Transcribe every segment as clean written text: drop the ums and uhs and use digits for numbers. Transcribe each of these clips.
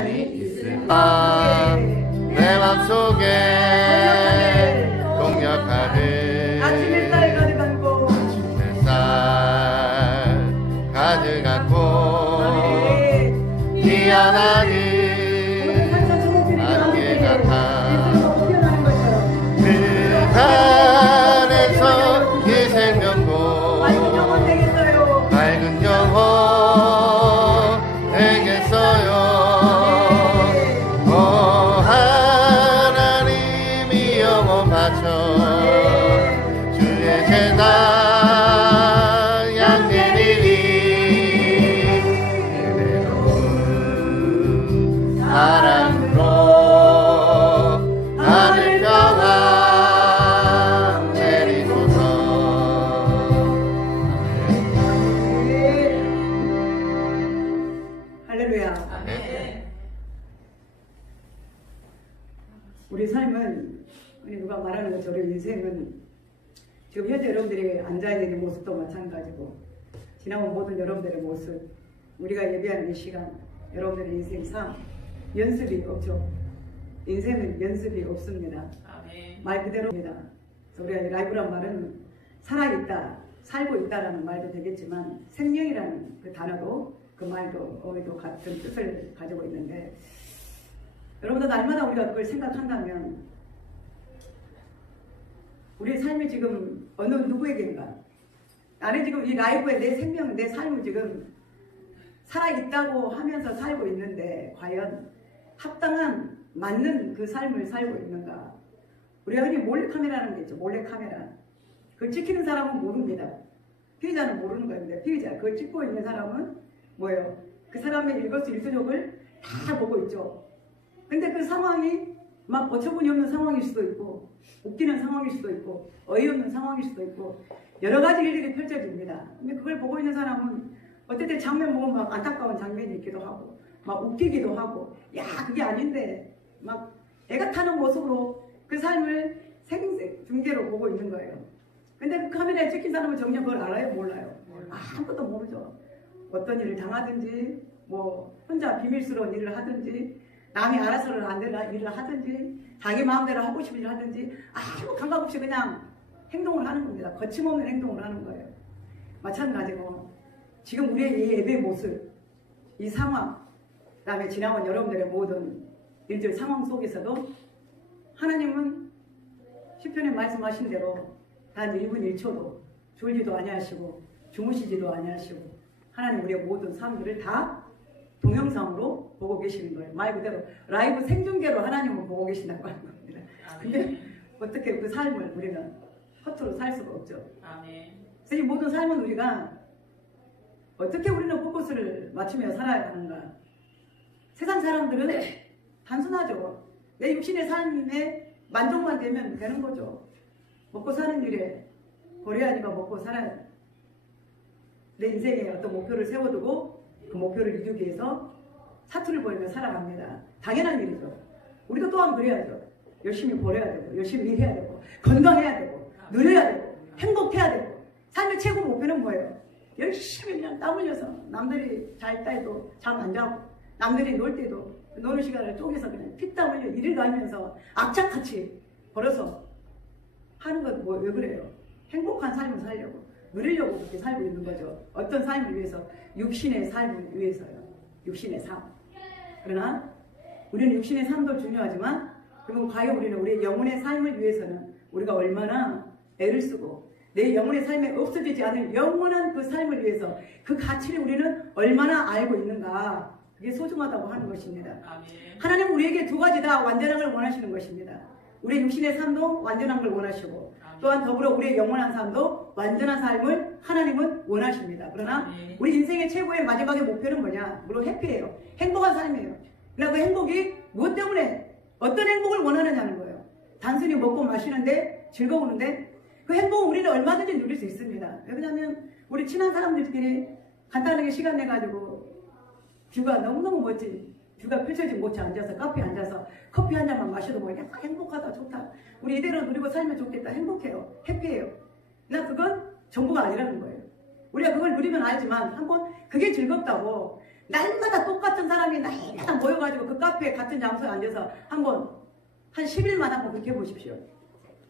있을까 내 맘속에 동력하는 아침 햇살 가득안고 가득안고 이 하나님 안개 같아 그 안에서 이 생명도 밝은 영혼 되겠어요. 하나님이 영혼 바쳐 주의 제단 양내리니 그대로운 사랑으로 하늘 평화 내리소서. 할렐루야. 아멘. 우리 삶은 누가 말하는 것처럼 인생은 지금 현재 여러분들이 앉아있는 모습도 마찬가지고 지나온 모든 여러분들의 모습, 우리가 예배하는 이 시간, 여러분들의 인생 삶, 연습이 없죠. 인생은 연습이 없습니다. 아멘. 말 그대로입니다. 우리가 라이브란 말은 살아있다, 살고 있다라는 말도 되겠지만 생명이라는 그 단어도 그 말도 어휘도 같은 뜻을 가지고 있는데, 여러분들 날마다 우리가 그걸 생각한다면 우리의 삶이 지금 어느 누구에게인가, 나는 지금 이 라이브에 내 생명, 내 삶을 지금 살아있다고 하면서 살고 있는데 과연 합당한 맞는 그 삶을 살고 있는가. 우리가 흔히 몰래카메라라는 게 있죠. 몰래카메라. 그걸 찍히는 사람은 모릅니다. 피해자는 모르는 건데, 피해자, 그걸 찍고 있는 사람은 뭐예요? 그 사람의 일거수일투족을 다 보고 있죠. 근데 그 상황이 막 어처구니 없는 상황일 수도 있고, 웃기는 상황일 수도 있고, 어이없는 상황일 수도 있고, 여러 가지 일들이 펼쳐집니다. 근데 그걸 보고 있는 사람은 어떨 때 장면 보면 막 안타까운 장면이 있기도 하고, 막 웃기기도 하고, 야, 그게 아닌데, 막 애가 타는 모습으로 그 삶을 생중계로 보고 있는 거예요. 근데 그 카메라에 찍힌 사람은 전혀 그걸 알아요? 몰라요? 아무것도 모르죠. 어떤 일을 당하든지, 뭐 혼자 비밀스러운 일을 하든지, 남이 알아서는 안 되는 일을 하든지, 자기 마음대로 하고 싶은 일을 하든지 아무 감각 없이 그냥 행동을 하는 겁니다. 거침없는 행동을 하는 거예요. 마찬가지고 지금 우리의 이 예배 모습, 이 상황, 그 다음에 지나온 여러분들의 모든 일들 상황 속에서도 하나님은 시편에 말씀하신 대로 단 1분 1초도 졸지도 아니하시고 주무시지도 아니하시고 하나님 우리의 모든 삶들을 다 동영상으로 보고 계시는 거예요. 말 그대로 라이브 생중계로 하나님은 보고 계신다고 하는 겁니다. 근데 어떻게 그 삶을 우리는 허투루 살 수가 없죠. 아멘. 그래서 이 모든 삶은 우리가 어떻게 우리는 포커스를 맞추며 살아야 하는가. 세상 사람들은 단순하죠. 내 육신의 삶에 만족만 되면 되는 거죠. 먹고 사는 일에 버려야지가 먹고 살아야 내 인생에 어떤 목표를 세워두고 그 목표를 이루기 위해서 사투를 벌이며 살아갑니다. 당연한 일이죠. 우리도 또한 그래야죠. 열심히 벌어야 되고, 열심히 일해야 되고, 건강해야 되고, 누려야 되고, 행복해야 되고. 삶의 최고 목표는 뭐예요? 열심히 그냥 땀 흘려서 남들이 잘 때도 잠 안 자고, 남들이 놀 때도 노는 시간을 쪼개서 그냥 피땀 흘려 일을 가면서 악착같이 벌어서 하는 건 뭐 왜 그래요? 행복한 삶을 살려고, 누리려고 그렇게 살고 있는 거죠. 어떤 삶을 위해서? 육신의 삶을 위해서요. 육신의 삶. 그러나 우리는 육신의 삶도 중요하지만 그러면 과연 우리는 우리의 영혼의 삶을 위해서는 우리가 얼마나 애를 쓰고 내 영혼의 삶에 없어지지 않을 영원한 그 삶을 위해서 그 가치를 우리는 얼마나 알고 있는가. 그게 소중하다고 하는 것입니다. 아멘. 하나님은 우리에게 두 가지 다 완전한 걸 원하시는 것입니다. 우리의 육신의 삶도 완전한 걸 원하시고 또한 더불어 우리의 영원한 삶도 완전한 삶을 하나님은 원하십니다. 그러나 우리 인생의 최고의 마지막의 목표는 뭐냐? 물론 해피예요. 행복한 삶이에요. 그러나 그 행복이 무엇 때문에 어떤 행복을 원하느냐는 거예요. 단순히 먹고 마시는데 즐거우는데 그 행복은 우리는 얼마든지 누릴 수 있습니다. 왜냐하면 우리 친한 사람들끼리 간단하게 시간 내가지고 뷰가 너무너무 멋진 뷰가 펼쳐진 곳에 앉아서 카페에 앉아서 커피 한 잔만 마셔도 뭐 약간 행복하다 좋다. 우리 이대로 누리고 살면 좋겠다. 행복해요. 해피해요. 나 그건 전부가 아니라는 거예요. 우리가 그걸 누리면 알지만 한번 그게 즐겁다고 날마다 똑같은 사람이 날마다 모여가지고 그 카페에 같은 장소에 앉아서 한번 한 10일만 한번 그렇게 해보십시오.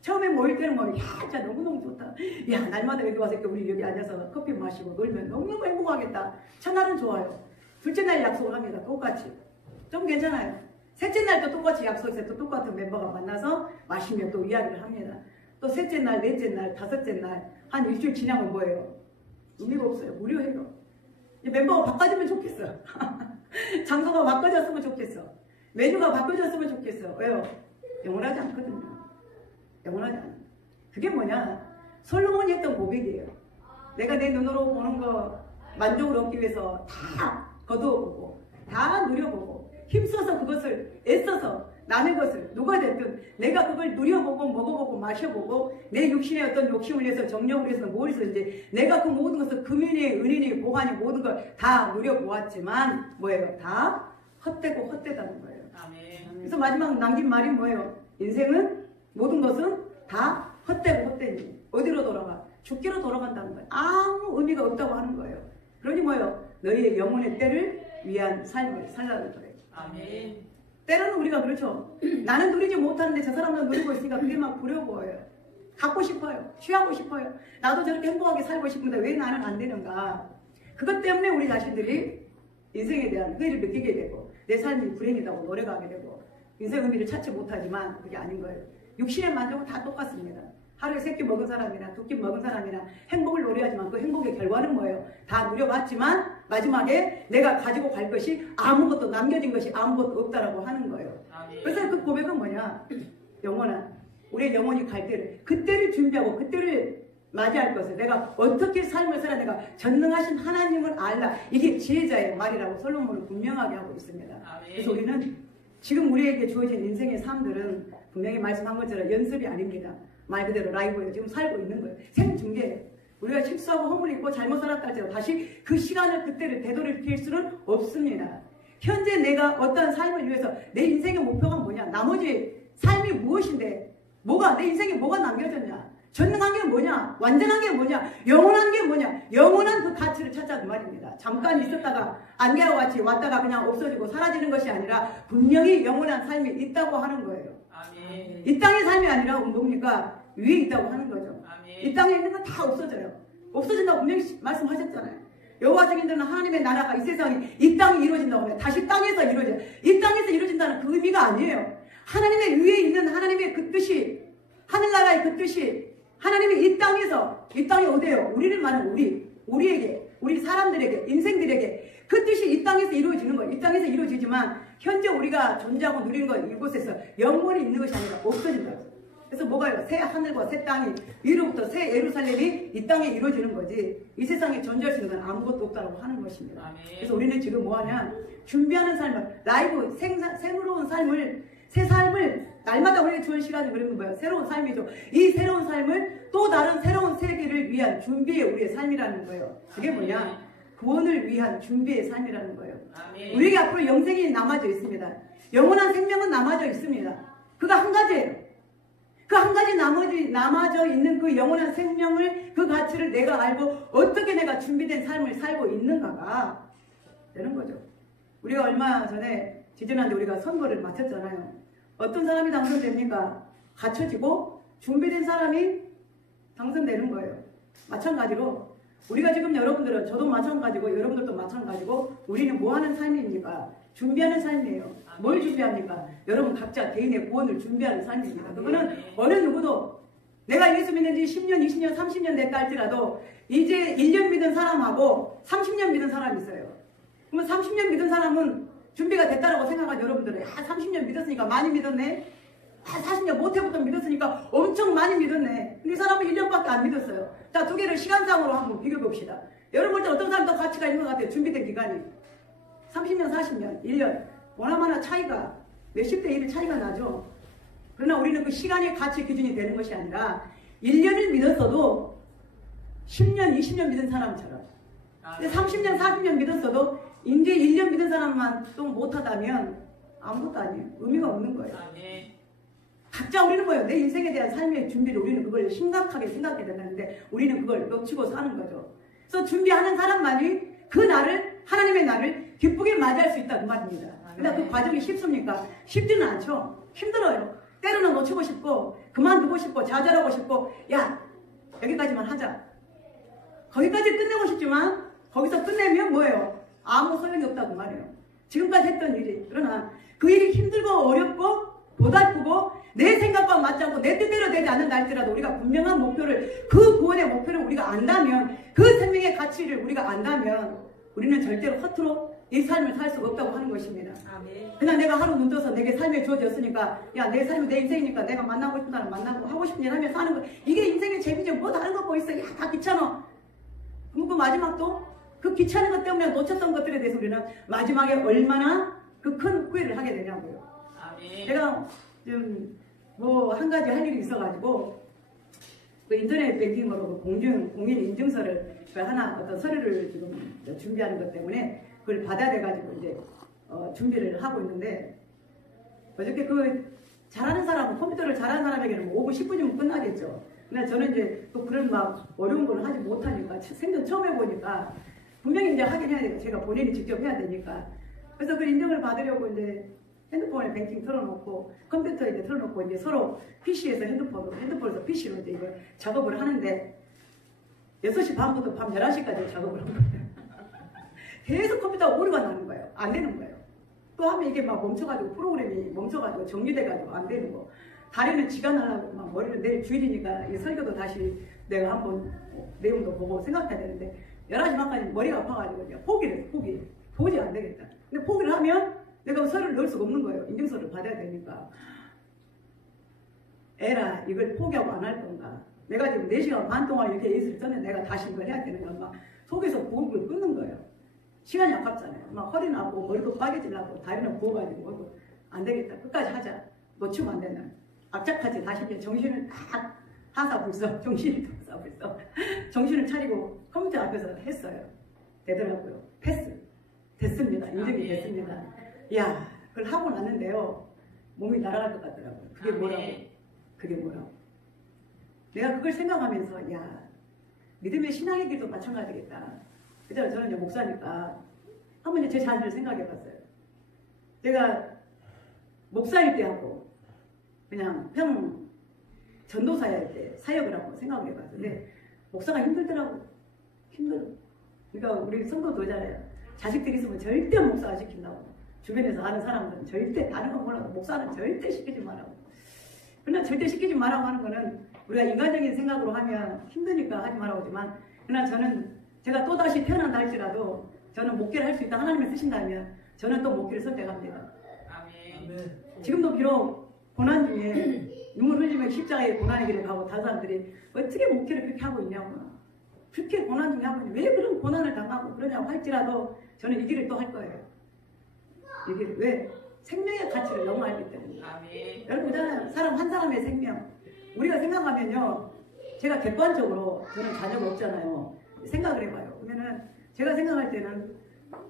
처음에 모일 때는 뭐, 야, 진짜 너무너무 좋다. 야, 날마다 여기 와서 우리 여기 앉아서 커피 마시고 놀면 너무너무 행복하겠다. 첫날은 좋아요. 둘째 날 약속을 합니다. 똑같이. 좀 괜찮아요. 셋째 날도 똑같이 약속해서 또 똑같은 멤버가 만나서 마시며 또 이야기를 합니다. 또 셋째 날, 넷째 날, 다섯째 날, 한 일주일 지나면 뭐예요? 의미가 없어요. 무료해요. 멤버가 바꿔주면 좋겠어. 장소가 바꿔졌으면 좋겠어. 메뉴가 바꿔졌으면 좋겠어. 왜요? 영원하지 않거든요. 영원하지 않아. 그게 뭐냐? 솔로몬이 했던 고백이에요. 내가 내 눈으로 보는 거 만족을 얻기 위해서 다 거두어보고 다 누려보고 힘써서 그것을 애써서 남의 것을 누가 됐든 내가 그걸 누려보고 먹어보고 마셔보고 내 육신의 어떤 욕심을 위해서 정력을 위해서 뭘 쓰는지 내가 그 모든 것을 금인이 은인이 보관이 모든 걸 다 누려보았지만 뭐예요? 다 헛되고 헛되다는 거예요. 아멘. 그래서 마지막 남긴 말이 뭐예요? 인생은 모든 것은 다 헛되고 헛되니 어디로 돌아가? 죽기로 돌아간다는 거예요. 아무 의미가 없다고 하는 거예요. 그러니 뭐예요? 너희의 영혼의 때를 위한 삶을 살라는 거예요. 아멘. 때로는 우리가 그렇죠. 나는 누리지 못하는데 저 사람은 누리고 있으니까 그게 막 부러워요. 갖고 싶어요. 취하고 싶어요. 나도 저렇게 행복하게 살고 싶은데 왜 나는 안 되는가? 그것 때문에 우리 자신들이 인생에 대한 회의를 느끼게 되고 내 삶이 불행이라고 노래가 하게 되고 인생 의미를 찾지 못하지만 그게 아닌 거예요. 육신의 만족은 다 똑같습니다. 하루에 3끼 먹은 사람이나 2끼 먹은 사람이나 행복을 노래하지만 그 행복의 결과는 뭐예요? 다 누려봤지만 마지막에 내가 가지고 갈 것이 아무것도 남겨진 것이 아무것도 없다라고 하는 거예요. 그래서 그 고백은 뭐냐? 영원한 우리의 영혼이 갈 때를 그때를 준비하고 그때를 맞이할 것을 내가 어떻게 삶을 살아 내가 전능하신 하나님을 알라. 이게 지혜자의 말이라고 솔로몬은 분명하게 하고 있습니다. 그래서 우리는 지금 우리에게 주어진 인생의 삶들은 분명히 말씀한 것처럼 연습이 아닙니다. 말 그대로 라이브예요. 지금 살고 있는 거예요. 생중계예요. 우리가 실수하고 허물 있고 잘못 살았다 할지라도 다시 그 시간을 그때를 되돌릴 수는 없습니다. 현재 내가 어떤 삶을 위해서 내 인생의 목표가 뭐냐? 나머지 삶이 무엇인데 뭐가 내 인생에 뭐가 남겨졌냐? 전능한 게 뭐냐? 완전한 게 뭐냐? 영원한 게 뭐냐? 영원한 그 가치를 찾자는 말입니다. 잠깐 있었다가 안개와 같이 왔다가 그냥 없어지고 사라지는 것이 아니라 분명히 영원한 삶이 있다고 하는 거예요. 아멘. 이 땅의 삶이 아니라 뭡니까? 위에 있다고 하는 거죠. 아멘. 이 땅에 있는 건 다 없어져요. 없어진다고 분명히 말씀하셨잖아요. 여호와 증인들은 하나님의 나라가 이 세상이 이 땅이 이루어진다고 하면 다시 땅에서 이루어져요. 이 땅에서 이루어진다는 그 의미가 아니에요. 하나님의 위에 있는 하나님의 그 뜻이 하늘나라의 그 뜻이 하나님이 이 땅에서 이 땅이 어디예요? 우리를 말하는 우리에게 우리 사람들에게 인생들에게 그 뜻이 이 땅에서 이루어지는 거예요. 이 땅에서 이루어지지만 현재 우리가 존재하고 누리는 건 이곳에서 영원히 있는 것이 아니라 없어진다고. 그래서 뭐가요? 새 하늘과 새 땅이 위로부터 새 예루살렘이 이 땅에 이루어지는 거지 이 세상에 존재할 수 있는 건 아무것도 없다고 하는 것입니다. 아멘. 그래서 우리는 지금 뭐하냐? 준비하는 삶을 라이브 새로운 삶을 새 삶을 날마다 우리에게 주는 시간이 그러는 거예요. 새로운 삶이죠. 이 새로운 삶을 또 다른 새로운 세계를 위한 준비의 우리의 삶이라는 거예요. 그게 뭐냐? 구원을 위한 준비의 삶이라는 거예요. 아멘. 우리에게 앞으로 영생이 남아져 있습니다. 영원한 생명은 남아져 있습니다. 그거 한 가지예요. 그 한 가지 남아져 있는 그 영원한 생명을 그 가치를 내가 알고 어떻게 내가 준비된 삶을 살고 있는가가 되는 거죠. 우리가 얼마 전에 지지난데 우리가 선거를 마쳤잖아요. 어떤 사람이 당선됩니까? 갖춰지고 준비된 사람이 당선되는 거예요. 마찬가지로 우리가 지금 여러분들은 저도 마찬가지고 여러분들도 마찬가지고 우리는 뭐 하는 삶입니까? 준비하는 삶이에요. 뭘 준비합니까? 여러분 각자 개인의 구원을 준비하는 삶입니다. 그거는 어느 누구도 내가 예수 믿는 지 10년, 20년, 30년 됐다 할지라도 이제 1년 믿은 사람하고 30년 믿은 사람이 있어요. 그러면 30년 믿은 사람은 준비가 됐다라고 생각한 여러분들은 30년 믿었으니까 많이 믿었네. 40년 모태부터 믿었으니까 엄청 많이 믿었네. 근데 이 사람은 1년밖에 안 믿었어요. 자, 두 개를 시간상으로 한번 비교해봅시다. 여러분 볼 때 어떤 사람이 더 가치가 있는 것 같아요? 준비된 기간이 30년, 40년, 1년 보나마나 차이가 몇십 대 1의 차이가 나죠. 그러나 우리는 그 시간의 가치 기준이 되는 것이 아니라 1년을 믿었어도 10년, 20년 믿은 사람처럼 30년, 40년 믿었어도 이제 1년 믿은 사람만 또 못하다면 아무것도 아니에요. 의미가 없는 거예요. 각자 우리는 뭐예요? 내 인생에 대한 삶의 준비를 우리는 그걸 심각하게 생각해야 된다는데 우리는 그걸 놓치고 사는 거죠. 그래서 준비하는 사람만이 그 날을 하나님의 날을 기쁘게 맞이할 수 있다 그 말입니다. 근데 그 과정이 쉽습니까? 쉽지는 않죠. 힘들어요. 때로는 놓치고 싶고 그만두고 싶고 좌절하고 싶고 야 여기까지만 하자. 거기까지 끝내고 싶지만 거기서 끝내면 뭐예요? 아무 소용이 없다고 말이에요. 지금까지 했던 일이. 그러나 그 일이 힘들고 어렵고 고달프고 내 생각과 맞지 않고 내 뜻대로 되지 않는다 할지라도 우리가 분명한 목표를 그 구원의 목표를 우리가 안다면 그 생명의 가치를 우리가 안다면 우리는 절대로 허투루 이 삶을 살 수가 없다고 하는 것입니다. 아멘. 그냥 내가 하루 눈 떠서 내게 삶이 주어졌으니까 야 내 삶이 내 인생이니까 내가 만나고 싶은 사람 만나고 하고 싶은 일 하며 사는 거 이게 인생의 재미지 뭐 다른 거 뭐 있어. 야 다 귀찮아. 그럼 그 마지막도 그 귀찮은 것 때문에 놓쳤던 것들에 대해서 우리는 마지막에 얼마나 그 큰 후회를 하게 되냐고요. 아멘. 제가 좀 뭐 한 가지 할 일이 있어가지고 그 인터넷 뱅킹으로 그 공인 인증서를 하나 어떤 서류를 지금 준비하는 것 때문에 그걸 받아야 돼가지고 이제 준비를 하고 있는데 어저께 그 잘하는 사람은 컴퓨터를 잘하는 사람에게는 뭐 5분 10분이면 끝나겠죠. 근데 저는 이제 또 그런 막 어려운 걸 하지 못하니까 생전 처음 해보니까 분명히 이제 하긴 해야 되고 제가 본인이 직접 해야 되니까 그래서 그 인증을 받으려고 이제 핸드폰에 뱅킹 틀어놓고 컴퓨터에 이제 틀어놓고 이제 서로 PC에서 핸드폰에서 PC로 이제 이거 작업을 하는데 6시 반부터 밤 11시까지 작업을 한 거예요. 계속 컴퓨터가 오류가 나는 거예요. 안 되는 거예요. 또 하면 이게 막 멈춰가지고 프로그램이 멈춰가지고 정지돼가지고 안 되는 거. 다리는 지가 날라고 막 머리를 내일 주일이니까 이 설교도 다시 내가 한번 내용도 보고 생각해야 되는데 11시 반까지 머리가 아파가지고 그냥 포기를 도저히 안 되겠다. 근데 포기를 하면 내가 서류를 넣을 수가 없는 거예요. 인증서를 받아야 되니까. 에라 이걸 포기하고 안 할 건가. 내가 지금 4시간 반 동안 이렇게 예술을 썼는데 내가 다시 이걸 해야 되는 건가. 속에서 부글부글 끓는 거예요. 시간이 아깝잖아요. 막 허리는 아프고 머리도 빠개질라고 다리는 부어가지고 안 되겠다. 끝까지 하자. 놓치면 안 된다. 악착같이 다시 이제 정신을 딱 하사불써 정신이 하사불써 정신을 차리고 컴퓨터 앞에서 했어요. 되더라고요. 패스. 됐습니다. 인증이 됐습니다. 야, 그걸 하고 났는데요. 몸이 날아갈 것 같더라고요. 그게 뭐라고? 그게 뭐라고? 내가 그걸 생각하면서 야, 믿음의 신앙의 길도 마찬가지겠다. 그죠? 저는 이제 목사니까 한번 이제 제 자신을 생각해 봤어요. 제가 목사일 때 하고 그냥 평 전도사일 때 사역을 하고 생각을 해봤는데 목사가 힘들더라고. 힘들어. 그러니까 우리 성도도잖아요. 자식들이 있으면 절대 목사 시킨다고. 주변에서 아는 사람들은 절대 다른 건 몰라도 목사는 절대 시키지 말라고. 그러나 절대 시키지 말라고 하는 거는 우리가 인간적인 생각으로 하면 힘드니까 하지 말라고 하지만 그러나 저는 제가 또다시 태어난다 할지라도 저는 목회를 할 수 있다 하나님이 쓰신다면 저는 또 목회를 선택합니다. 아멘. 지금도 비록 고난 중에 눈물 흘리며 십자가의 고난의 길을 가고 다른 사람들이 어떻게 목회를 그렇게 하고 있냐고 그렇게 고난 중에 하고 있는데 왜 그런 고난을 당하고 그러냐고 할지라도 저는 이 길을 또 할 거예요. 이 길을 왜? 생명의 가치를 너무 알기 때문에. 아멘. 여러분 있잖아요. 사람 한 사람의 생명 우리가 생각하면요 제가 객관적으로 저는 자녀가 없잖아요. 생각을 해봐요. 그러면은 제가 생각할 때는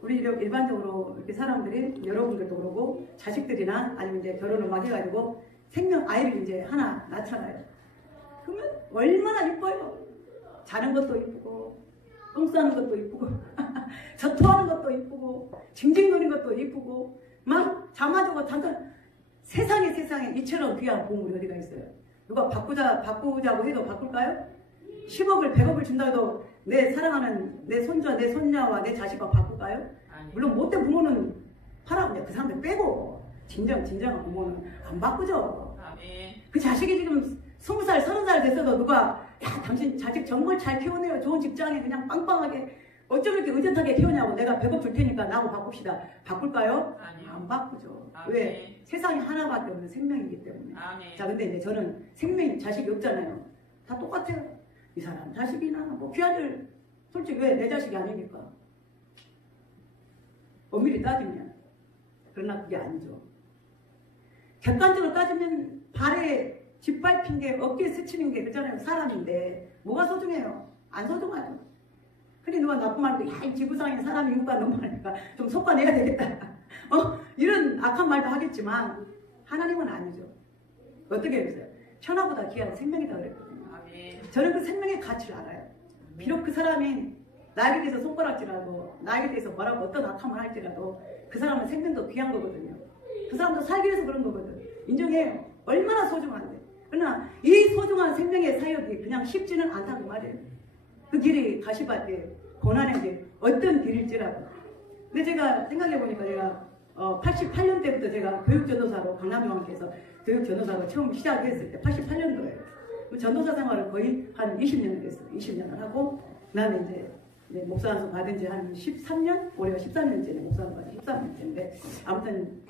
우리 이렇게 일반적으로 이렇게 사람들이 여러분들도 그러고 자식들이나 아니면 이제 결혼을 막 해가지고 생명 아이를 이제 하나 낳잖아요. 그러면 얼마나 이뻐요. 자는 것도 이쁘고 똥 싸는 것도 이쁘고 저토하는 것도 이쁘고 징징 노는 것도 이쁘고 막 잠아주고 잠깐 세상에 이처럼 귀한 보물이 어디가 있어요. 누가 바꾸자고 해도 바꿀까요? 10억을 100억을 준다 해도 내 사랑하는 내 손자 내 손녀와 내 자식과 바꿀까요? 물론 못된 부모는 팔아보냐 그 사람들 빼고 진정한 부모는 안 바꾸죠. 그 자식이 지금 20살 30살 됐어도 누가 야 당신 자식 정말 잘 키우네요. 좋은 직장에 그냥 빵빵하게 어쩜 이렇게 의젓하게 키우냐고 내가 100억 줄 테니까 나하고 바꿉시다. 바꿀까요? 아니요. 안 바꾸죠. 아멘. 왜? 세상에 하나밖에 없는 생명이기 때문에. 아멘. 자 근데 이제 저는 생명이 자식이 없잖아요. 다 똑같아요. 이 사람 자식이나 뭐 귀하들 솔직히 왜 내 자식이 아니니까. 엄밀히 따지면 그러나 그게 아니죠. 객관적으로 따지면 발에 짓밟힌 게 어깨에 스치는 게 그잖아요. 사람인데 뭐가 소중해요? 안 소중하죠. 근데 누가 나쁜 말도 야 이 지구상에 사람이 인구가 너무 많으니까 좀 속아내야 되겠다. 이런 악한 말도 하겠지만 하나님은 아니죠. 어떻게 해보세요? 천하보다 귀한 생명이다 그랬거든요. 아멘. 저는 그 생명의 가치를 알아요. 비록 그 사람이 나에게 대해서 손가락질하고 나에게 대해서 뭐라고 어떤 악함을 할지라도 그 사람은 생명도 귀한 거거든요. 그 사람도 살기 위해서 그런 거거든. 인정해요. 얼마나 소중한데. 그러나 이 소중한 생명의 사역이 그냥 쉽지는 않다고 말이에요. 그 길이 가시밭길, 고난의 길, 어떤 길일지라도. 근데 제가 생각해보니까 제가 88년 때부터 제가 교육전도사로 강남중앙교에서 교육전도사로 처음 시작했을 때 88년도에 전도사 생활을 거의 한 20년을 했어요. 20년을 하고 나는 이제 목사한수 받은 지 한 13년? 올해가 13년째네. 목사한수 받은 13년째인데 아무튼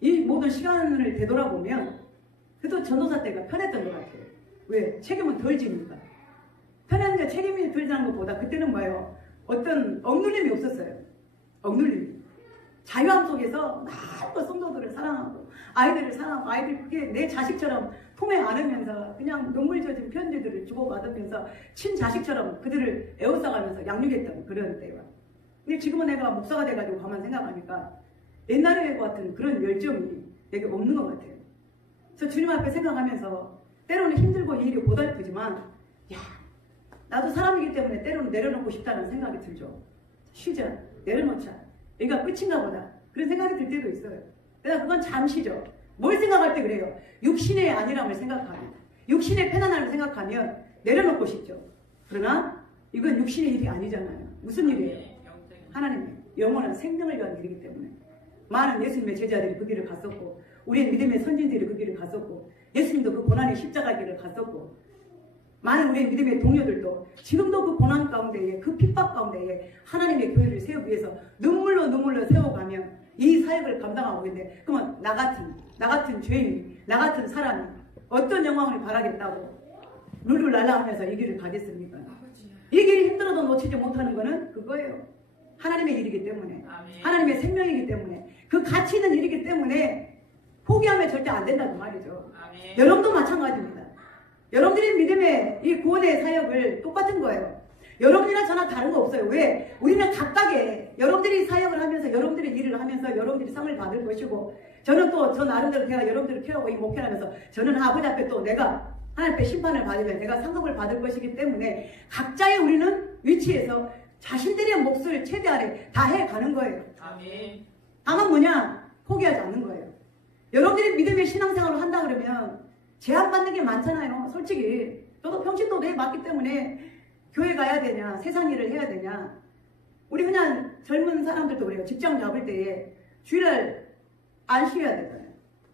이 모든 시간을 되돌아보면 그래도 전도사 때가 편했던 것 같아요. 왜? 책임은 덜 지니까. 편한 게 책임이 덜 지는 것보다 그때는 뭐예요? 어떤 억눌림이 없었어요. 억눌림. 자유함 속에서 마음껏 성도들을 사랑하고 아이들을 사랑하고 아이들 그게 내 자식처럼 품에 안으면서 그냥 눈물 젖은 편지들을 주고받으면서 친자식처럼 그들을 에워싸가면서 양육했던 그런 때가. 근데 지금은 내가 목사가 돼가지고 가만 생각하니까 옛날에 같은 그런 열정이 내게 없는 것 같아요. 그래서 주님 앞에 생각하면서 때로는 힘들고 이 일이 고달프지만 야 나도 사람이기 때문에 때로는 내려놓고 싶다는 생각이 들죠. 쉬자, 내려놓자. 여기가 끝인가 보다. 그런 생각이 들 때도 있어요. 그러나 그건 잠시죠. 뭘 생각할 때 그래요? 육신의 안일함을 생각하면, 육신의 편안함을 생각하면 내려놓고 싶죠. 그러나 이건 육신의 일이 아니잖아요. 무슨 일이에요? 하나님의 영원한 생명을 위한 일이기 때문에 많은 예수님의 제자들이 그 길을 갔었고 우리의 믿음의 선진들이 그 길을 갔었고 예수님도 그 고난의 십자가 길을 갔었고 많은 우리의 믿음의 동료들도 지금도 그 고난 가운데에 그 핍박 가운데에 하나님의 교회를 세우기 위해서 눈물로 세워가면 이 사역을 감당하고 있는데 그러면 나 같은 죄인이 나 같은 사람이 어떤 영광을 바라겠다고 룰루랄라 하면서 이 길을 가겠습니까? 이 길이 힘들어도 놓치지 못하는 거는 그거예요. 하나님의 일이기 때문에 하나님의 생명이기 때문에 그 가치 있는 일이기 때문에 포기하면 절대 안 된다는 말이죠. 여러분도 마찬가지입니다. 여러분들이 믿음의 이 구원의 사역을 똑같은 거예요. 여러분이나 저나 다른 거 없어요. 왜? 우리는 각각의 여러분들이 사역을 하면서 여러분들이 일을 하면서 여러분들이 상을 받을 것이고 저는 또 저 나름대로 제가 여러분들을 케어하고 이 목회를 하면서 저는 아버지 앞에 또 내가 하나님 앞에 심판을 받으면 내가 상급을 받을 것이기 때문에 각자의 우리는 위치에서 자신들의 몫을 최대한에 다 해가는 거예요. 아멘. 다만 뭐냐? 포기하지 않는 거예요. 여러분들이 믿음의 신앙생활을 한다 그러면 제한받는 게 많잖아요. 솔직히 저도 평신도에 맞기 때문에 교회 가야 되냐 세상 일을 해야 되냐. 우리 그냥 젊은 사람들도 그래요. 직장 잡을 때에 주일날 안 쉬어야 되잖아요.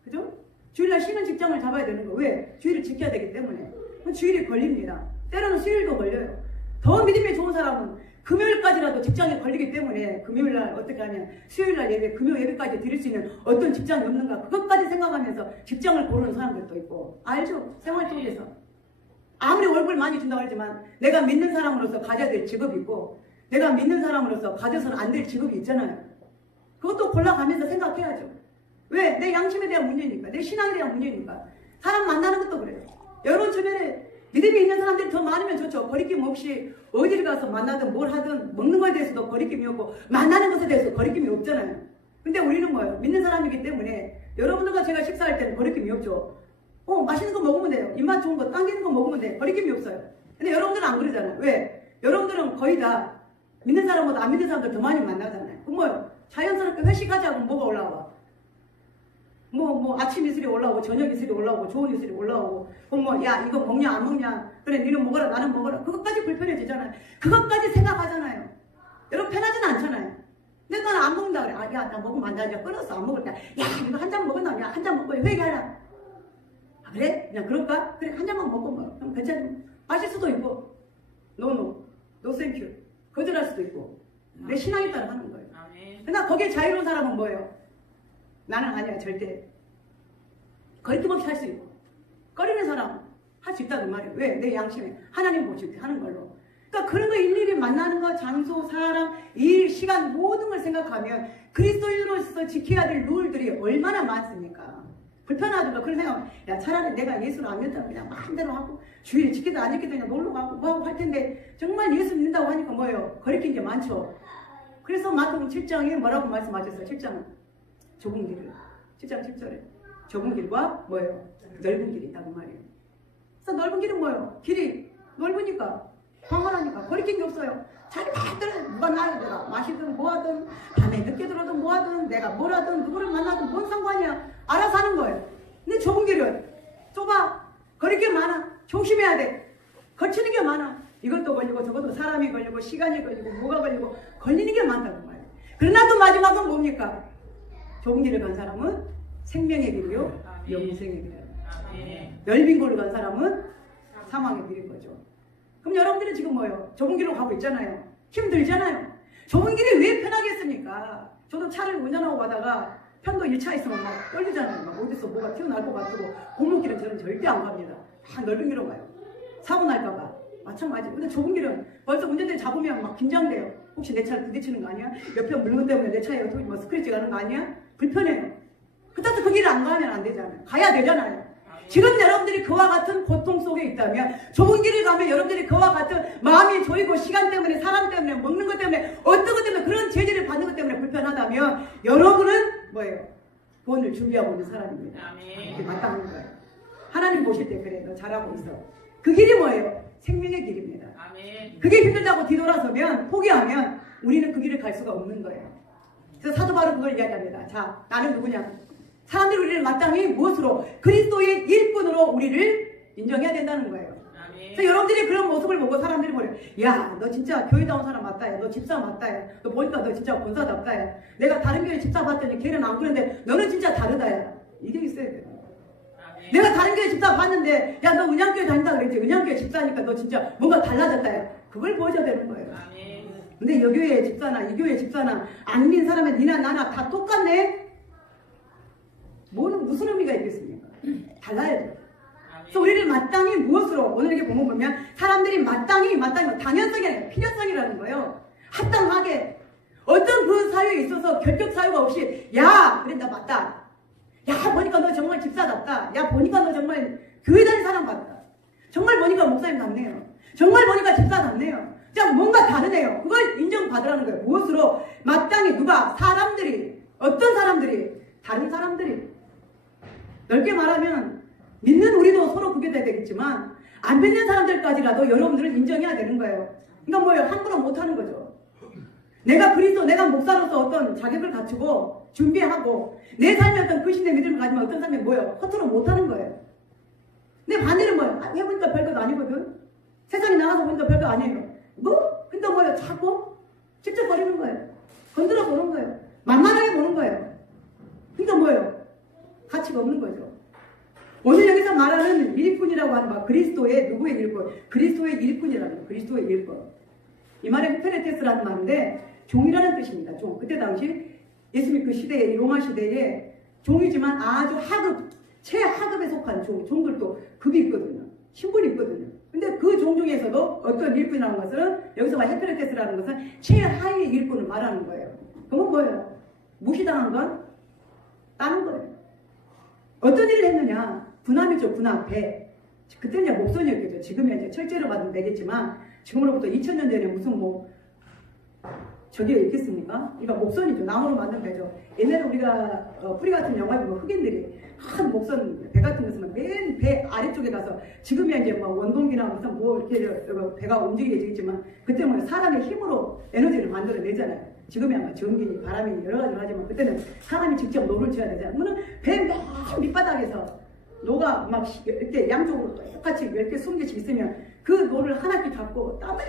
그죠? 주일날 쉬는 직장을 잡아야 되는 거. 왜? 주일을 지켜야 되기 때문에. 그럼 주일이 걸립니다. 때로는 수요일도 걸려요. 더 믿음이 좋은 사람은 금요일까지라도 직장에 걸리기 때문에 금요일날 어떻게 하냐 수요일날 예배, 금요 예배까지 드릴 수 있는 어떤 직장이 없는가 그것까지 생각하면서 직장을 고르는 사람들도 있고 알죠? 생활 속에서 아무리 월급을 많이 준다고 하지만 내가 믿는 사람으로서 가져야 될 직업이 있고 내가 믿는 사람으로서 가져서는 안 될 직업이 있잖아요. 그것도 골라가면서 생각해야죠. 왜? 내 양심에 대한 문제니까 내 신앙에 대한 문제니까 사람 만나는 것도 그래요. 여러분 주변에 믿음이 있는 사람들이 더 많으면 좋죠. 거리낌 없이 어디를 가서 만나든 뭘 하든 먹는 것에 대해서도 거리낌이 없고 만나는 것에 대해서 거리낌이 없잖아요. 근데 우리는 뭐예요? 믿는 사람이기 때문에 여러분들과 제가 식사할 때는 거리낌이 없죠. 맛있는 거 먹으면 돼요. 입맛 좋은 거 당기는 거 먹으면 돼. 거리낌이 없어요. 근데 여러분들은 안 그러잖아요. 왜? 여러분들은 거의 다 믿는 사람보다 안 믿는 사람들 더 많이 만나잖아요. 그럼 뭐예요? 자연스럽게 회식하자고 뭐가 올라와? 아침 이슬이 올라오고 저녁 이슬이 올라오고 좋은 이슬이 올라오고 그럼 야 이거 먹냐 안 먹냐 그래 니는 먹어라 나는 먹어라 그것까지 불편해지잖아요. 그것까지 생각하잖아요. 여러분 편하지는 않잖아요. 근데 나는 안 먹는다 그래. 야 나 먹으면 안 돼. 이제 끊었어 안 먹을 때. 야 이거 한 잔 먹었나? 야 한 잔 먹고 회개하라. 그래? 그냥 그럴까? 그래 한 잔만 먹고 그럼 괜찮아. 마실 수도 있고 노 땡큐 거절할 수도 있고 내 신앙에 따라 하는 거예요. 그러나 거기에 자유로운 사람은 뭐예요? 나는 아니야 절대. 거리낌 없이 할 수 있고 꺼리는 사람 할 수 있다는 말이에요. 왜? 내 양심에 하나님 보실 때 하는 걸로. 그러니까 그런 거 일일이 만나는 거 장소 사람 일 시간 모든 걸 생각하면 그리스도인으로서 지켜야 될 룰들이 얼마나 많습니까? 불편하든가 그런 생각. 야 차라리 내가 예수를 안 믿다면 그냥 마음대로 하고 주일 지키든 안 지키든 그냥 놀러 가고 뭐하고 할 텐데 정말 예수 믿는다고 하니까 뭐예요? 거리낀 게 많죠. 그래서 마태복음 7장에 뭐라고 말씀하셨어요? 7장 좁은 길을 7장 7절에 좁은 길과 뭐예요? 넓은 길이 있다고 말이에요. 그래서 넓은 길은 뭐예요? 길이 넓으니까 황홀하니까 거리낀 게 없어요. 자기 마음대로 누가 나야 되라. 마시든 뭐하든 밤에 늦게 들어든 뭐하든 내가 뭐라든 누구를 만나든 뭔 상관이야. 알아서 하는 거예요. 근데 좁은 길은 좁아. 거릴 게 많아. 조심해야 돼. 거치는 게 많아. 이것도 걸리고 저것도 사람이 걸리고 시간이 걸리고 뭐가 걸리고 걸리는 게 많다고 말이에요. 그러나 또 마지막은 뭡니까? 좁은 길을 간 사람은 생명의 길이요 영생의 길이에요. 넓은 길을 간 사람은 사망의 길인 거죠. 그럼 여러분들은 지금 뭐예요? 좁은 길로 가고 있잖아요. 힘들잖아요. 좁은 길이 왜 편하겠습니까? 저도 차를 운전하고 가다가 편도 1차 있으면 막 떨리잖아요. 막 어디서 뭐가 튀어나올 것 같고 골목길은 저는 절대 안 갑니다. 다 넓은 길로 가요. 사고 날까봐. 마찬가지. 근데 좁은 길은 벌써 운전대 잡으면 막 긴장돼요. 혹시 내 차를 부딪히는 거 아니야? 옆에 물건 때문에 내 차에 뭐 스크래치 가는 거 아니야? 불편해요. 그렇다고 그 길을 안 가면 안 되잖아요. 가야 되잖아요. 지금 여러분들이 그와 같은 고통 속에 있다면 좁은 길을 가면 여러분들이 그와 같은 마음이 조이고 시간 때문에 사람 때문에 먹는 것 때문에 어떤 것 때문에 그런 제재를 받는 것 때문에 불편하다면 여러분은 뭐예요? 구원을 준비하고 있는 사람입니다. 이렇게 마땅한 거예요. 하나님 보실 때 그래 너 잘하고 있어. 그 길이 뭐예요? 생명의 길입니다. 그게 힘들다고 뒤돌아서면 포기하면 우리는 그 길을 갈 수가 없는 거예요. 그래서 사도 바로 그걸 이야기합니다. 자, 나는 누구냐? 사람들이 우리를 마땅히 무엇으로? 그리스도의 일꾼으로 우리를 인정해야 된다는 거예요. 그래서 여러분들이 그런 모습을 보고 사람들이 뭐래요? 야, 너 진짜 교회다운 사람 맞다. 야. 너 집사 맞다. 야. 너 보니까 너 진짜 권사답다. 야. 내가 다른 교회 집사 봤더니 걔는 안 그러는데 너는 진짜 다르다. 야. 이게 있어야 돼요. 내가 다른 교회 집사 봤는데 야, 너 은양교회 다닌다 그랬지. 은양교회 집사니까 너 진짜 뭔가 달라졌다. 야. 그걸 보여줘야 되는 거예요. 근데 여 교회 집사나 이 교회 집사나 안 믿는 사람은 니나 나나 다 똑같네? 무슨 의미가 있겠습니까? 달라야죠. 그래서 우리를 마땅히 무엇으로 오늘 이렇게 보면 사람들이 마땅히 당연성이 아니라 필요성이라는 거예요. 합당하게 어떤 그 사유에 있어서 결격 사유가 없이 야 그래 나 맞다. 야 보니까 너 정말 집사답다. 야 보니까 너 정말 교회 다니는 사람 같다. 정말 보니까 목사님 같네요. 정말 보니까 집사 같네요. 자 뭔가 다르네요. 그걸 인정받으라는 거예요. 무엇으로? 마땅히 누가? 사람들이. 어떤 사람들이? 다른 사람들이. 넓게 말하면 믿는 우리도 서로 그게 돼야 되겠지만 안 믿는 사람들까지라도 여러분들을 인정해야 되는 거예요. 그러니까 뭐예요? 함부로 못하는 거죠. 내가 그리스도, 내가 목사로서 어떤 자격을 갖추고 준비하고 내 삶에 어떤 근신의 믿음을 가지면 어떤 사람이 뭐예요? 허투루 못하는 거예요. 근데 반대는 뭐예요? 해보니까 별것도 아니거든. 세상에 나가서 보니까 별거 아니에요. 뭐? 근데 뭐예요? 자꾸 찝찝거리는 거예요. 건드려 보는 거예요. 만만하게 보는 거예요. 그러니까 뭐예요? 가치가 없는 거죠. 오늘 여기서 말하는 일꾼이라고 하는 말, 그리스도의 누구의 일꾼? 그리스도의 일꾼이라는 거예요. 그리스도의 일꾼. 이 말은 히페레테스라는 말인데 종이라는 뜻입니다. 종. 그때 당시 예수님 그 시대에, 로마 시대에 종이지만 아주 하급, 최하급에 속한 종들도 급이 있거든요. 신분이 있거든요. 근데 그 종 중에서도 어떤 일꾼이라는 것은 여기서 말 히페레테스라는 것은 최하의 일꾼을 말하는 거예요. 그건 뭐예요? 무시당한 건 따는 거예요. 어떤 일을 했느냐? 군함이죠. 군함, 배. 그때는 이제 목선이었겠죠. 지금이야 이제 철제로 받으면 되겠지만 지금으로부터 2000년 전에 무슨 뭐 저게 있겠습니까? 이거 목선이죠. 나무로 만든 배죠. 옛날에 우리가 뿌리 같은 영화에 보면 흑인들이 큰 목선 배 같은 거 쓰면 맨 배 아래쪽에 가서 지금이야 이제 뭐 원동기나 무슨 뭐 이렇게 배가 움직이게 되겠지만 그때 뭐 사람의 힘으로 에너지를 만들어내잖아요. 지금이야 뭐 전기, 바람이 여러 가지로 하지만 그때는 사람이 직접 노를 져야 되잖아요. 그러면 배 맨 밑바닥에서 노가 막 이렇게 양쪽으로 똑같이 10개, 20개씩 있으면 그 노를 하나씩 잡고 땀을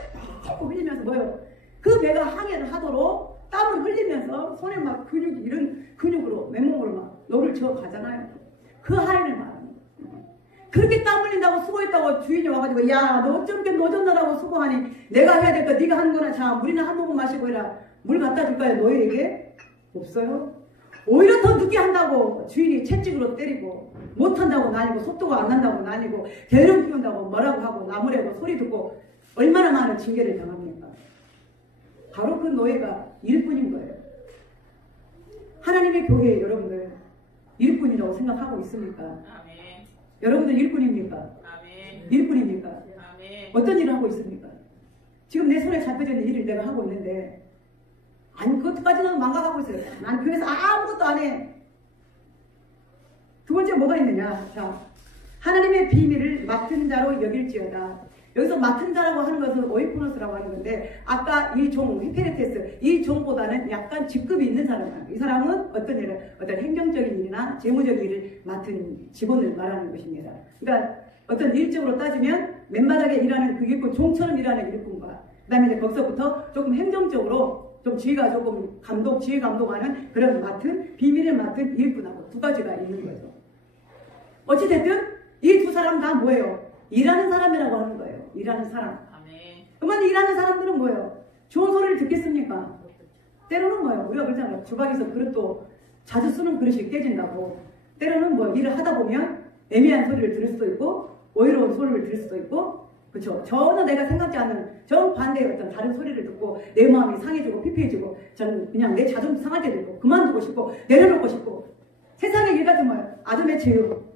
막 흘리면서 뭐요? 그 배가 항해를 하도록 땀을 흘리면서 손에 막 근육이 이런 근육으로 맨몸으로 막 노를 저어 가잖아요. 그 하인을 말합니다. 그렇게 땀 흘린다고 수고했다고 주인이 와가지고 야 너 어쩜 이렇게 노젓느라고 수고하니 내가 해야 될 거 네가 하는 거나 자 물이나 한 모금 마시고 해라. 물 갖다 줄까요? 너희에게? 없어요. 오히려 더 늦게 한다고 주인이 채찍으로 때리고 못한다고 난리고 속도가 안 난다고 난리고 게으름 피운다고 뭐라고 하고 나무래고 소리 듣고 얼마나 많은 징계를 당합니까? 바로 그 노예가 일꾼인 거예요. 하나님의 교회에 여러분들 일꾼이라고 생각하고 있습니까? 아멘. 여러분들 일꾼입니까? 아멘. 일꾼입니까? 아멘. 어떤 일을 하고 있습니까? 지금 내 손에 잡혀져 있는 일을 내가 하고 있는데 아니 그것까지는 망각하고 있어요. 난 교회에서 아무것도 안 해. 두 번째 뭐가 있느냐? 자, 하나님의 비밀을 맡은 자로 여길지어다. 여기서 맡은 자라고 하는 것은 오이코노스라고 하는 건데 아까 이 종, 히페레테스 이 종보다는 약간 직급이 있는 사람이에요. 이 사람은 어떤 일을 어떤 행정적인 일이나 재무적인 일을 맡은 직원을 말하는 것입니다. 그러니까 어떤 일적으로 따지면 맨바닥에 일하는 그 일꾼, 종처럼 일하는 일꾼과 그 다음에 이제 거기서부터 조금 행정적으로 좀 지휘가 조금 지휘 감독하는 그런 맡은 비밀을 맡은 일꾼하고 두 가지가 있는 거죠. 어찌됐든 이 두 사람 다 뭐예요? 일하는 사람이라고 하는 거예요. 일하는 사람. 아멘. 그러면 일하는 사람들은 뭐예요? 좋은 소리를 듣겠습니까? 때로는 뭐예요? 우리가 그러잖아요. 주방에서 그릇도 자주 쓰는 그릇이 깨진다고. 때로는 뭐 일을 하다 보면 애매한 소리를 들을 수도 있고 오해로운 소리를 들을 수도 있고 그렇죠. 전혀 내가 생각지 않는 정반대의 어떤 다른 소리를 듣고 내 마음이 상해지고 피폐해지고 저는 그냥 내 자존심 상할 때도 있고 그만두고 싶고 내려놓고 싶고 세상의 일 같은 거예요. 아담의 죄요.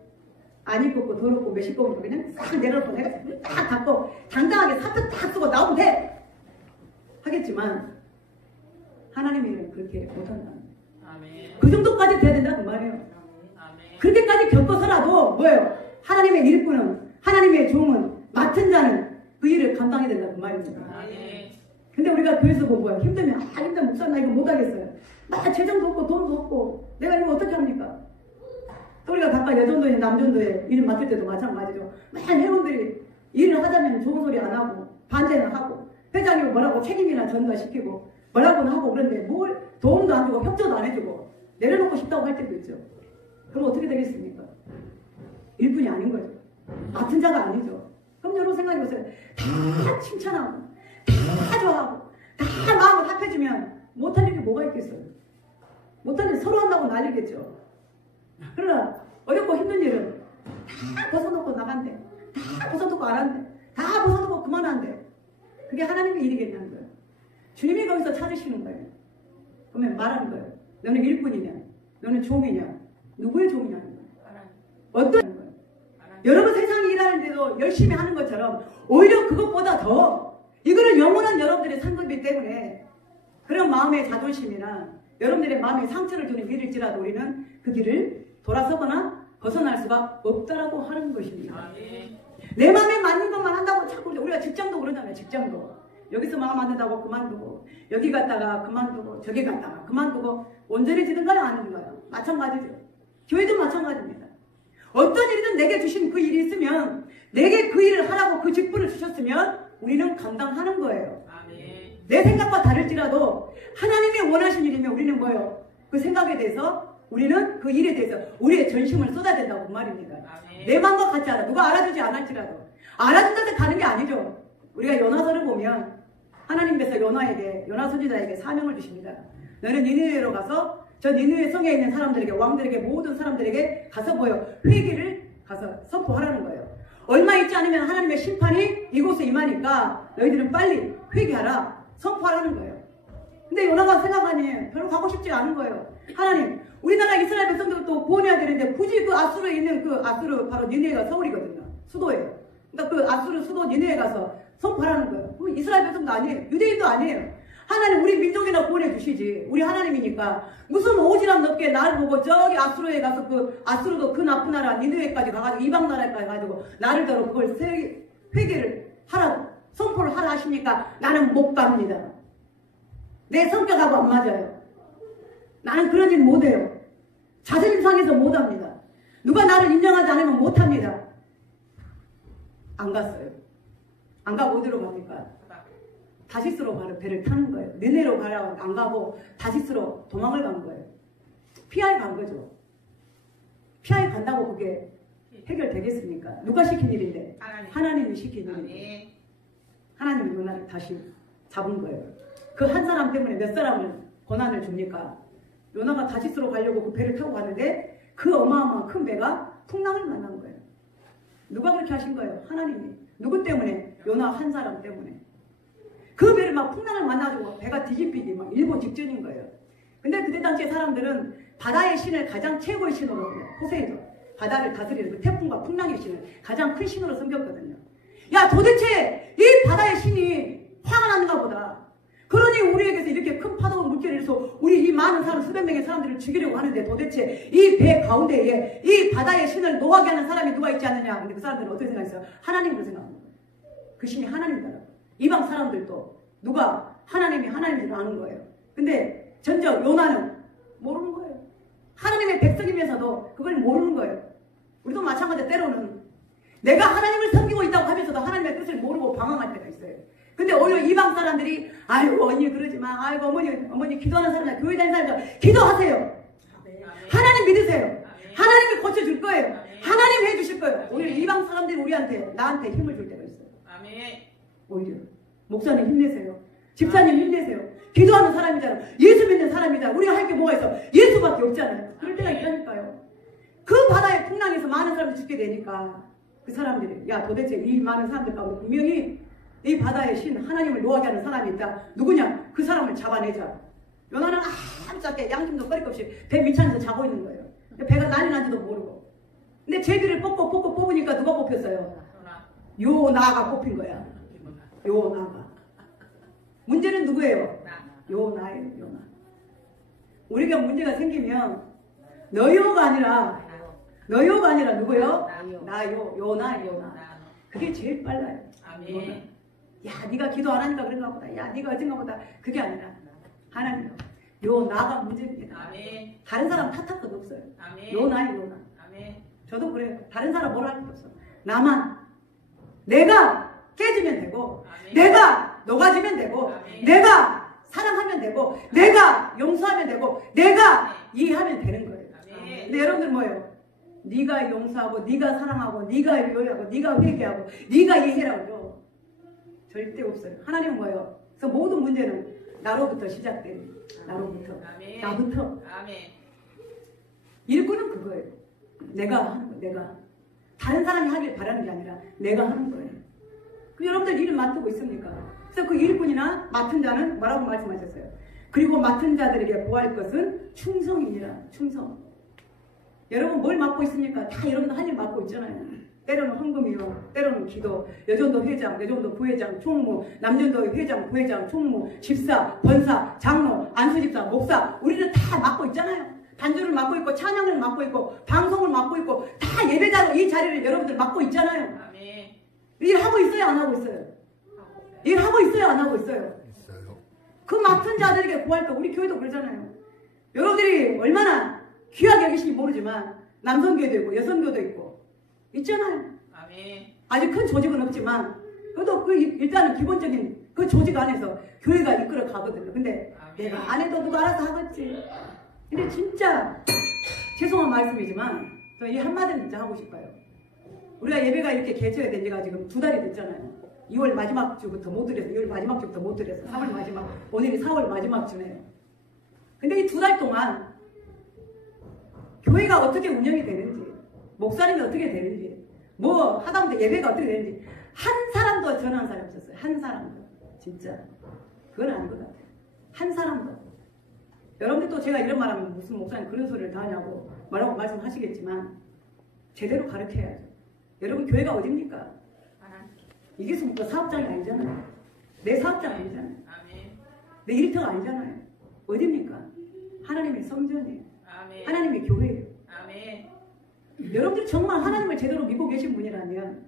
안 입고 더럽고 매식고 그냥 싹 내려놓고 내가 딱 닫고 당당하게 사표 딱 쓰고 나오면 돼 하겠지만 하나님의 일은 그렇게 못한다. 아멘. 그 정도까지 돼야 된다 그 말이에요. 아멘. 그렇게까지 겪어서라도 뭐예요? 하나님의 일꾼은 하나님의 종은 맡은 자는 그 일을 감당해야 된다 그 말입니다. 아멘. 근데 우리가 교회에서 보고 뭐야? 힘들면 힘들면 목사 나 이거 못하겠어요. 나 재정도 없고 돈도 없고 내가 이거 어떻게 합니까? 또 우리가 각각 여전도에 남전도에 일을 맡을 때도 마찬가지죠. 많은 회원들이 일을 하자면 좋은 소리 안 하고 반대는 하고 회장이 뭐라고 책임이나 전가시키고 뭐라고는 하고 그런데 뭘 도움도 안 주고 협조도 안 해주고 내려놓고 싶다고 할 때도 있죠. 그럼 어떻게 되겠습니까? 일꾼이 아닌 거죠. 맡은 자가 아니죠. 그럼 여러분 생각해보세요. 다 칭찬하고 다 좋아하고 다 마음을 합해주면 못할 일이 뭐가 있겠어요? 못할 일 서로 한다고 난리겠죠. 그러나 어렵고 힘든 일은 다 벗어놓고 나간대. 다 벗어놓고 안 한대. 다 벗어놓고 그만한대. 그게 하나님의 일이겠냐는 거예요. 주님이 거기서 찾으시는 거예요. 그러면 말하는 거예요. 너는 일꾼이냐? 너는 종이냐? 누구의 종이냐는 거예요. 어떤 거예요. 여러분 세상에 일하는데도 열심히 하는 것처럼 오히려 그것보다 더 이거는 영원한 여러분들의 상급이기 때문에 그런 마음의 자존심이나 여러분들의 마음에 상처를 주는 일일지라도 우리는 그 길을 돌아서거나 벗어날 수가 없다라고 하는 것입니다. 아멘. 내 마음에 맞는 것만 한다고 자꾸 우리가 직장도 그러잖아요. 직장도 여기서 마음 안 든다고 그만두고 여기 갔다가 그만두고 저기 갔다가 그만두고 온전해지는가요 아닌가요? 마찬가지죠. 교회도 마찬가지입니다. 어떤 일이든 내게 주신 그 일이 있으면 내게 그 일을 하라고 그 직분을 주셨으면 우리는 감당하는 거예요. 아멘. 내 생각과 다를지라도 하나님이 원하신 일이면 우리는 뭐예요? 그 생각에 대해서 우리는 그 일에 대해서 우리의 전심을 쏟아야 된다고 그 말입니다. 아멘. 내 마음과 같지 않아. 누가 알아주지 않을지라도 알아준다고 가는 게 아니죠. 우리가 요나서를 보면 하나님께서 요나 선지자에게 사명을 주십니다. 너는 니느웨로 가서 저 니느웨 성에 있는 사람들에게 왕들에게 모든 사람들에게 가서 뭐요? 회개를 가서 선포하라는 거예요. 얼마 있지 않으면 하나님의 심판이 이곳에 임하니까 너희들은 빨리 회개하라 선포하라는 거예요. 근데 요나가 생각하니 별로 가고 싶지 않은 거예요. 하나님 우리나라 이스라엘 백성들도 또 구원해야 되는데 굳이 그 아수르에 있는 그 아수르 바로 니느웨가 서울이거든요. 수도예요. 그러니까 그 아수르 수도 니느웨에 가서 선포하라는 거예요. 그럼 이스라엘 백성도 아니에요. 유대인도 아니에요. 하나님 우리 민족이나 구원해 주시지. 우리 하나님이니까 무슨 오지랖 넓게 나를 보고 저기 아수르에 가서 그 아수르도 그 나쁜 나라 니느웨까지 가가지고 이방 나라까지 가지고 나를 더러 그걸 회개를 하라고 선포를 하라 하십니까? 나는 못 갑니다. 내 성격하고 안 맞아요. 나는 그런 일 못해요. 자존심 상해서 못합니다. 누가 나를 인정하지 않으면 못합니다. 안 갔어요. 안 가고 어디로 갑니까? 다시스로 가는 배를 타는 거예요. 니느웨로 가라고 안 가고 다시스로 도망을 간 거예요. 피하에 간 거죠. 피하에 간다고 그게 해결되겠습니까? 누가 시킨 일인데? 하나님이 시킨 일인데. 하나님이 요나를 다시 잡은 거예요. 그 한 사람 때문에 몇 사람을 고난을 줍니까? 요나가 다시스로 가려고 그 배를 타고 갔는데 그 어마어마한 큰 배가 풍랑을 만난 거예요. 누가 그렇게 하신 거예요? 하나님이. 누구 때문에? 요나 한 사람 때문에. 그 배를 막 풍랑을 만나주고 배가 뒤집히기 막 일본 직전인 거예요. 근데 그때 당시에 사람들은 바다의 신을 가장 최고의 신으로 포세이돈, 바다를 다스리는 그 태풍과 풍랑의 신을 가장 큰 신으로 섬겼거든요. 야 도대체 이 바다의 신이 화가 나는가 보다. 그러니 우리에게서 이렇게 큰 파도와 물결을 해서 우리 이 많은 사람 수백 명의 사람들을 죽이려고 하는데 도대체 이 배 가운데에 이 바다의 신을 노하게 하는 사람이 누가 있지 않느냐. 근데 그 사람들은 어떻게 생각했어요? 하나님으로 생각합니다. 그 신이 하나님이더라고요. 이방 사람들도 누가 하나님이 하나님인 줄 아는 거예요. 근데 전적 요나는 모르는 거예요. 하나님의 백성이면서도 그걸 모르는 거예요. 우리도 마찬가지로 때로는 내가 하나님을 섬기고 있다고 하면서도 하나님의 뜻을 모르고 방황할 때가 있어요. 근데 오히려 이방 사람들이 아이고 언니 그러지 마. 아이고 어머니 기도하는 사람이야. 교회 다니는 사람이야. 기도하세요. 하나님 믿으세요. 하나님이 고쳐줄 거예요. 하나님 해주실 거예요. 오히려 이방 사람들이 나한테 힘을 줄 때가 있어요. 오히려 목사님 힘내세요. 집사님 힘내세요. 기도하는 사람이잖아. 예수 믿는 사람이잖아. 우리가 할 게 뭐가 있어? 예수밖에 없잖아요. 그럴 때가 있다니까요. 그 바다의 풍랑에서 많은 사람들이 죽게 되니까 그 사람들이 야 도대체 이 많은 사람들 가운데 분명히 이 바다의 신 하나님을 노하게 하는 사람이 있다. 누구냐? 그 사람을 잡아내자. 요나는 아주 작게 양심도 꺼릴 것 없이 배 밑창에서 자고 있는 거예요. 배가 난리 난지도 모르고. 근데 제비를 뽑고 뽑으니까 누가 뽑혔어요? 요나가 뽑힌 거야. 요나가. 문제는 누구예요? 요나예요. 요나. 우리가 문제가 생기면 너요가 아니라 누구요? 나요. 요나. 그게 제일 빨라요. 요나. 야 네가 기도 안 하니까 그런가 보다. 야 네가 어쩐가 보다. 그게 아니라 하나님 요나가 문제입니다. 다른 사람 탓할 것도 없어요. 요나예요. 요나. 저도 그래요. 다른 사람 뭐라 할 것도 없어. 나만 내가 깨지면 되고 내가 녹아지면 되고 내가 사랑하면 되고 내가 용서하면 되고 내가 이해하면 되는 거예요. 근데 여러분들 뭐예요? 네가 용서하고 네가 사랑하고 네가 요해하고 네가 회개하고 네가 이해라고 절대 없어요. 하나님은 뭐예요? 그래서 모든 문제는 나로부터 시작돼요. 나로부터. 나부터. 일꾼은 그거예요. 내가 하는 거. 내가. 다른 사람이 하길 바라는 게 아니라 내가 하는 거예요. 그 여러분들 일을 맡고 있습니까? 그래서 그 일꾼이나 맡은 자는 뭐라고 말씀하셨어요? 그리고 맡은 자들에게 보할 것은 충성이니라. 충성. 여러분 뭘 맡고 있습니까? 다 여러분들 할 일 맡고 있잖아요. 때로는 헌금이요, 때로는 기도, 여전도 회장, 여전도 부회장, 총무, 남전도 회장, 부회장, 총무, 집사, 권사, 장로, 안수집사, 목사, 우리는 다 맡고 있잖아요. 반주를 맡고 있고, 찬양을 맡고 있고, 방송을 맡고 있고, 다 예배자로 이 자리를 여러분들 맡고 있잖아요. 일하고 있어요, 안 하고 있어요? 일하고 있어요, 안 하고 있어요? 그 맡은 자들에게 구할 거, 우리 교회도 그러잖아요. 여러분들이 얼마나 귀하게 여기신지 모르지만 남성교회도 있고 여성교회도 있고 있잖아요. 아직 큰 조직은 없지만 그래도 그 일단은 기본적인 그 조직 안에서 교회가 이끌어 가거든요. 근데 내가 안 해도 누가 알아서 하겠지. 근데 진짜 죄송한 말씀이지만 저 이 한마디는 진짜 하고 싶어요. 우리가 예배가 이렇게 개최가 된 지가 지금 2달이 됐잖아요. 2월 마지막 주부터 못 드려서 2월 마지막 주부터 못 드려서 3월 마지막, 오늘이 4월 마지막 주네요. 근데 이 2달 동안 교회가 어떻게 운영이 되는지, 목사님이 어떻게 되는지, 뭐 하다못해 예배가 어떻게 되는지 한 사람도 전화한 사람이 없었어요. 한 사람도. 진짜 그건 아닌 것 같아요. 한 사람도. 여러분들 또 제가 이런 말하면 무슨 목사님 그런 소리를 다 하냐고 뭐라고 말씀하시겠지만 제대로 가르쳐야죠. 여러분 교회가 어딥니까? 이게 사업장이 아니잖아요. 내 사업장 아니잖아요. 내 일터가 아니잖아요. 어딥니까? 하나님의 성전이에요. 하나님의 교회예요. 여러분들이 정말 하나님을 제대로 믿고 계신 분이라면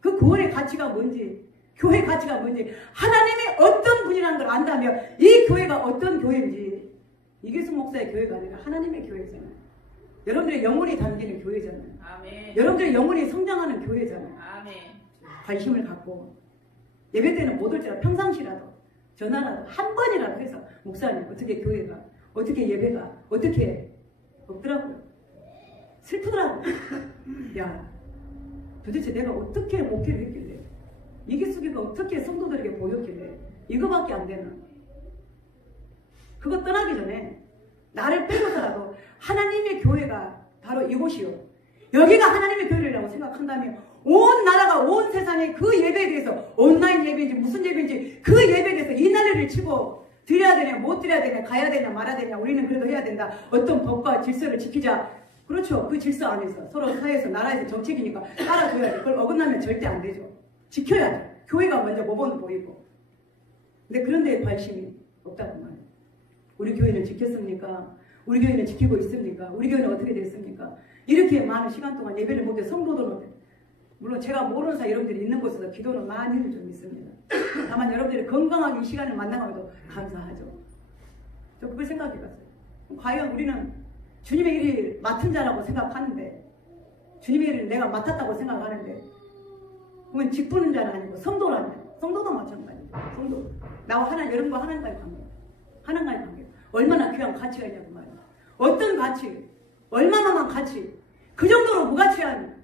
그 구원의 가치가 뭔지, 교회의 가치가 뭔지, 하나님이 어떤 분이라는 걸 안다면 이 교회가 어떤 교회인지, 이계수 목사의 교회가 아니라 하나님의 교회잖아요. 여러분들의 영혼이 담기는 교회잖아요. 여러분들의 영혼이 성장하는 교회잖아요. 관심을 갖고 예배 때는 못 올지라도 평상시라도 전화라도 한 번이라도 해서 목사님 어떻게 교회가, 어떻게 예배가, 어떻게 없더라고요. 슬프더라고요. 야 도대체 내가 어떻게 목회를 했길래, 이기수기가 어떻게 성도들에게 보였길래 이거밖에 안 되나. 그거 떠나기 전에 나를 빼고서라도 하나님의 교회가 바로 이곳이요, 여기가 하나님의 교회라고 생각한다면 온 나라가, 온 세상에 그 예배에 대해서, 온라인 예배인지 무슨 예배인지 그 예배에 대해서 이 난리를 치고 드려야 되냐 못 드려야 되냐, 가야 되냐 말아야 되냐, 우리는 그래도 해야 된다, 어떤 법과 질서를 지키자. 그렇죠. 그 질서 안에서 서로 사회에서 나라에서 정책이니까 따라줘야 돼. 그걸 어긋나면 절대 안 되죠. 지켜야 돼. 교회가 먼저 모범을 보이고. 근데 그런 데에 관심이 없다고 말해요. 우리 교회는 지켰습니까? 우리 교회는 지키고 있습니까? 우리 교회는 어떻게 됐습니까? 이렇게 많은 시간 동안 예배를 못해 성도들은 물론 제가 모르는 사이 여러분들이 있는 곳에서 기도는 많이를 좀 있습니다. 다만 여러분들이 건강하게 이 시간을 만나가면서 감사하죠. 저 그걸 생각해봤어요. 과연 우리는 주님의 일을 맡은 자라고 생각하는데, 주님의 일을 내가 맡았다고 생각하는데, 그건 직분은 자는 아니고 성도라는, 성도도 마찬가지죠. 성도. 나와 하나님, 여러분과 하나님과의 관계. 하나님과의 관계. 얼마나 귀한 가치가 있냐고 말이에요. 어떤 가치, 얼마나만 가치, 그 정도로 무가치한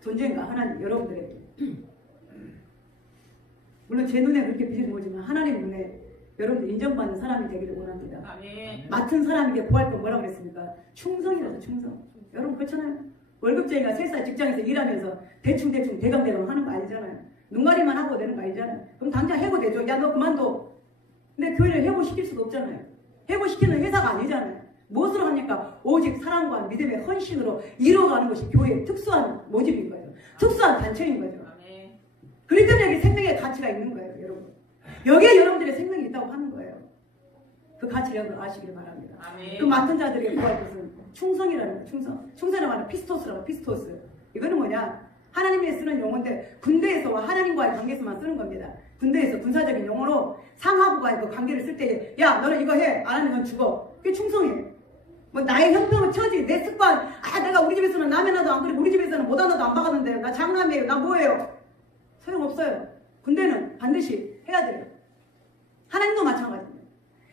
존재인가, 하나님, 여러분들에게. 물론 제 눈에 그렇게 비춰서 보지만 하나님 눈에 여러분들 인정받는 사람이 되기를 원합니다. 아멘. 맡은 사람에게 구할 건 뭐라고 그랬습니까? 충성이라서 충성. 여러분 그렇잖아요. 월급쟁이가 3살 직장에서 일하면서 대충 대강대강 하는 거 아니잖아요. 눈가리만 하고 되는 거 아니잖아요. 그럼 당장 해고되죠. 야, 너 그만둬. 근데 교회를 해고시킬 수도 없잖아요. 해고시키는 회사가 아니잖아요. 무엇으로 합니까? 오직 사랑과 믿음의 헌신으로 이루어가는 것이 교회의 특수한 모집인 거예요. 특수한 단체인 거죠. 그렇기 때문에 여기 생명의 가치가 있는 거예요, 여러분. 여기에 여러분들의 생명이 있다고 하는 거예요. 그 가치를 여러분 아시길 바랍니다. 아멘. 그 맡은 자들에게 구할 것은 충성이라는 거예요. 충성이라고 하는 피스토스라고, 피스토스. 이거는 뭐냐? 하나님이 쓰는 용어인데 군대에서와 하나님과의 관계에서만 쓰는 겁니다. 군대에서 군사적인 용어로 상하부와의 그 관계를 쓸 때, 야, 너는 이거 해. 안 하면 넌 죽어. 그게 충성이에요. 뭐 나의 형편은 처지, 내 습관, 내가 우리 집에서는 라면 하나도 안 끓이고 우리 집에서는 못 하나도 안 박았는데 나 장남이에요. 나 뭐예요? 소용없어요. 군대는 반드시 해야 돼요. 하나님도 마찬가지입니다.